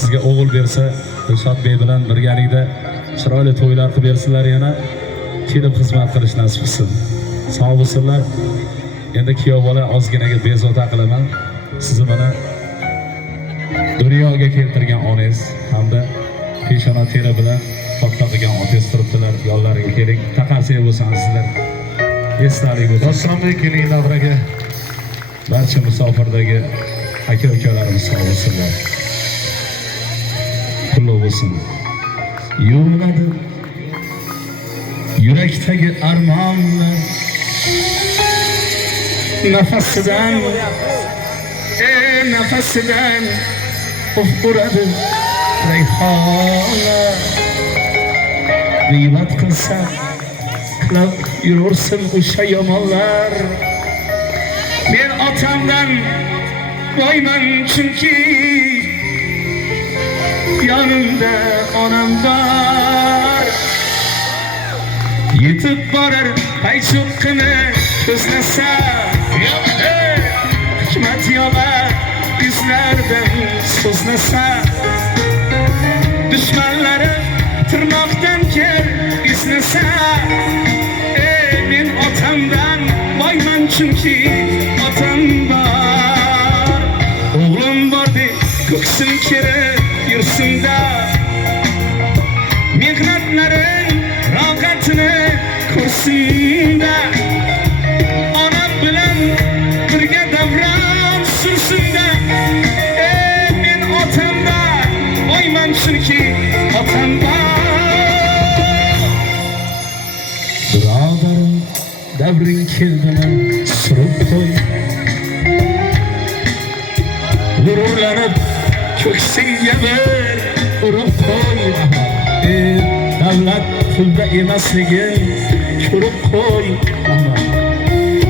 sizga o'g'il bersa, Dilshod Bey bilan birgalikda chiroyli to'ylar qilib bersinlar, yana kelib xizmat qilish nasib qilsin. Sog' bo'lsinlar. Endi kuyov bola ozginaga bezovta qilaman. Sizni mana dunyoga keltirgan onangiz hamda peshona teri bilan katta qilgan otangiz turibdilar. Yollariga keling, taqarsiz bo'lsangiz sizlar. Esdalik bo'lsin. Osmonbek keling davraga. Barcha musofirdagi aka-ukalarimiz sog' bo'lsinlar. Qutlug' bo'lsin. Yo'ladi yurakdagi armonlar nafasidan nafasidan uradi rayhona g'iybat qilsa qilib yurursin o'sha yomonlar. Men otamdan boyman chunki yanımda onam var. Yetib borar paychoqini ko'zlasa, hikmat yobar izlardan so'zlasa, dushmanlari tirnoqdan kel iznasa. Men otamdan boyman chunki otam bor. O'g'lim bor deb ko'ksim kerib yursinda, mehnatlaring rohatini ko'rsinda, onam bilan birga davron sursinda. Men otamda boyman chunki otam bor. Birodarim davring keldimi surib qo'y, g'ururlanib ko'ksingga bir urib qo'y. Davlat pulda emasligi ko'rib qo'y.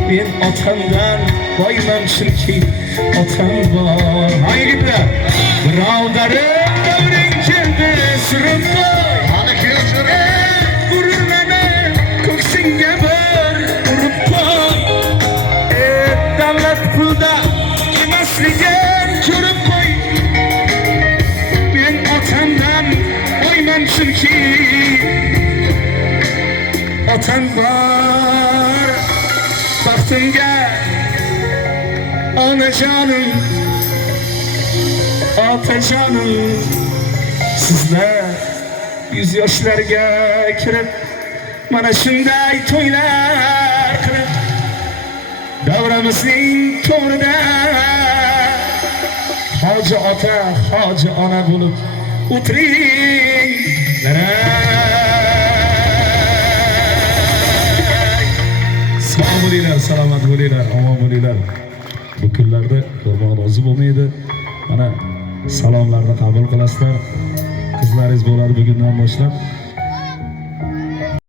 Men otamdan boyman chunki otam bor. Hayliklar birodarim davring keldi surib qo'y. G'ururlanib ko'ksingga bir urib qo'y. Davlat pulda emasligi ko'rib qo'y. Men otamdan boyman chunki otam bor. Baxtimga onajonim, otajonim, sizlar yuz yoshlarga kirib mana shunday to'ylar qilib davramizning to'rida hoji ota, hoji ona bo'lib o'tiringlar. Sog' bo'linglar, salomat bo'linglar, omon bo'linglar. Bu kunlarda ko'rmoq rozi bo'lmaydi. Mana salomlarni qabul qilasizlar. Qizlaringiz bo'ladi bugundan boshlab.